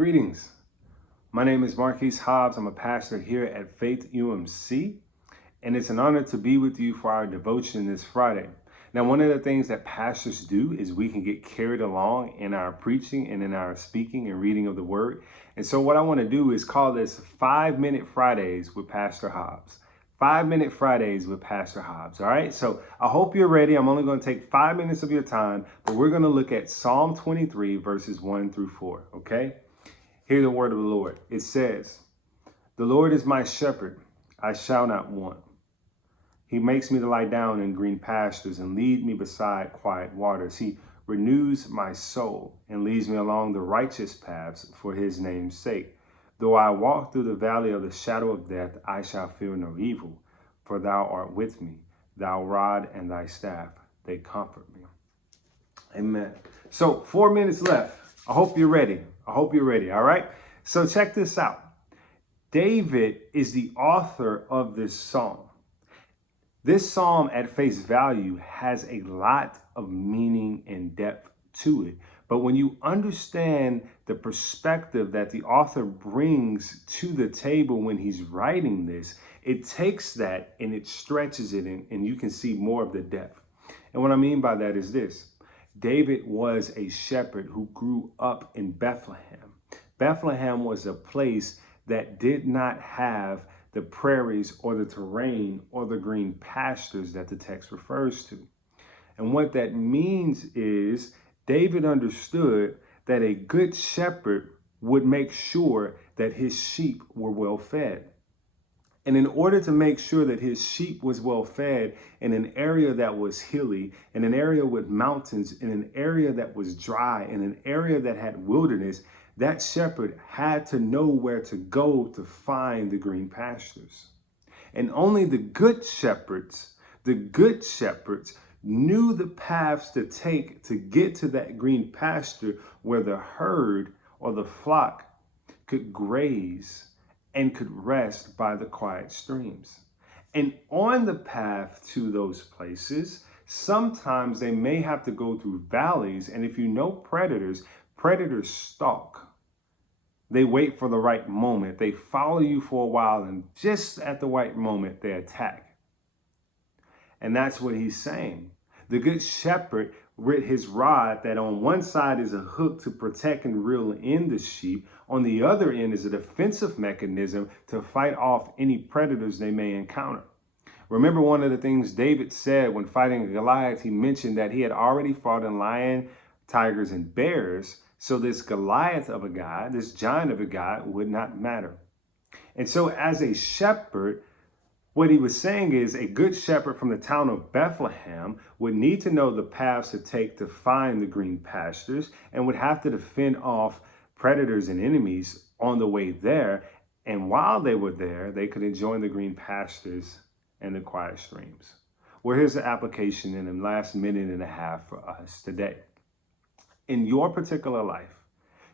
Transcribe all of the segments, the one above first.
Greetings. My name is Marquise Hobbs. I'm a pastor here at Faith UMC, and it's an honor to be with you for our devotion this Friday. Now, one of the things that pastors do is we can get carried along in our preaching and in our speaking and reading of the word. And so what I want to do is call this 5-Minute Fridays with Pastor Hobbs. 5-Minute Fridays with Pastor Hobbs. All right. So I hope you're ready. I'm only going to take 5 minutes of your time, but we're going to look at Psalm 23, verses 1 through 4. Okay. Hear the word of the Lord. It says, "The Lord is my shepherd. I shall not want. He makes me to lie down in green pastures and lead me beside quiet waters. He renews my soul and leads me along the righteous paths for his name's sake. Though I walk through the valley of the shadow of death, I shall fear no evil, for thou art with me. Thy rod and thy staff, they comfort me." Amen. So 4 minutes left. I hope you're ready. All right. So check this out. David is the author of this psalm. This psalm at face value has a lot of meaning and depth to it. But when you understand the perspective that the author brings to the table when he's writing this, it takes that and it stretches it and you can see more of the depth. And what I mean by that is this. David was a shepherd who grew up in Bethlehem. Bethlehem was a place that did not have the prairies or the terrain or the green pastures that the text refers to. And what that means is David understood that a good shepherd would make sure that his sheep were well fed. And in order to make sure that his sheep was well fed in an area that was hilly, in an area with mountains, in an area that was dry, in an area that had wilderness, that shepherd had to know where to go to find the green pastures. And only the good shepherds knew the paths to take to get to that green pasture where the herd or the flock could graze and could rest by the quiet streams. And on the path to those places, sometimes they may have to go through valleys. And if you know predators stalk. They wait for the right moment. They follow you for a while, and just at the right moment, they attack. And that's what he's saying. The good shepherd with his rod that on one side is a hook to protect and reel in the sheep. On the other end is a defensive mechanism to fight off any predators they may encounter. Remember one of the things David said when fighting Goliath, he mentioned that he had already fought in lion, tigers, and bears. So this Goliath of a guy, this giant of a guy would not matter. And so as a shepherd, what he was saying is a good shepherd from the town of Bethlehem would need to know the paths to take to find the green pastures and would have to defend off predators and enemies on the way there. And while they were there, they could enjoy the green pastures and the quiet streams. Well, here's the application in the last minute and a half for us today. In your particular life,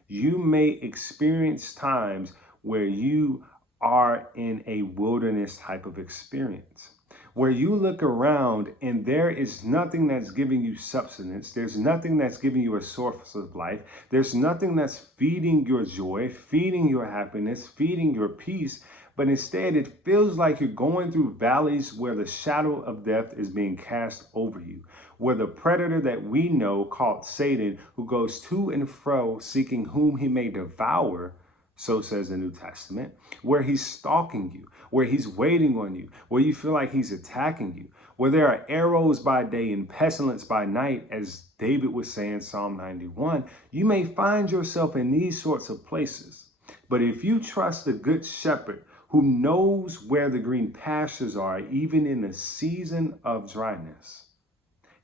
you may experience times where you are in a wilderness type of experience, where you look around and there is nothing that's giving you substance. There's nothing that's giving you a source of life. There's nothing that's feeding your joy, feeding your happiness, feeding your peace. But instead, it feels like you're going through valleys where the shadow of death is being cast over you, where the predator that we know called Satan, who goes to and fro seeking whom he may devour, so says the New Testament, where he's stalking you, where he's waiting on you, where you feel like he's attacking you, where there are arrows by day and pestilence by night, as David was saying, Psalm 91, you may find yourself in these sorts of places. But if you trust the good shepherd who knows where the green pastures are, even in a season of dryness,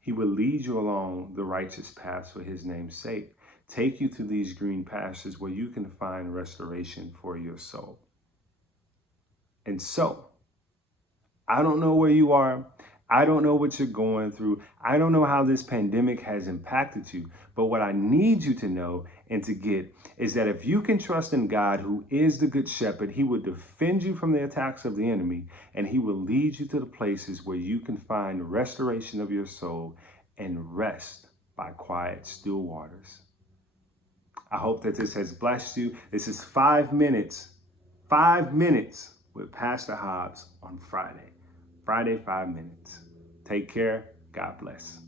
he will lead you along the righteous paths for his name's sake. Take you to these green pastures where you can find restoration for your soul. And so, I don't know where you are. I don't know what you're going through. I don't know how this pandemic has impacted you. But what I need you to know and to get is that if you can trust in God, who is the good shepherd, he will defend you from the attacks of the enemy, and he will lead you to the places where you can find restoration of your soul and rest by quiet, still waters. I hope that this has blessed you. This is 5 minutes with Pastor Hobbs on Friday. Friday, 5 minutes. Take care. God bless.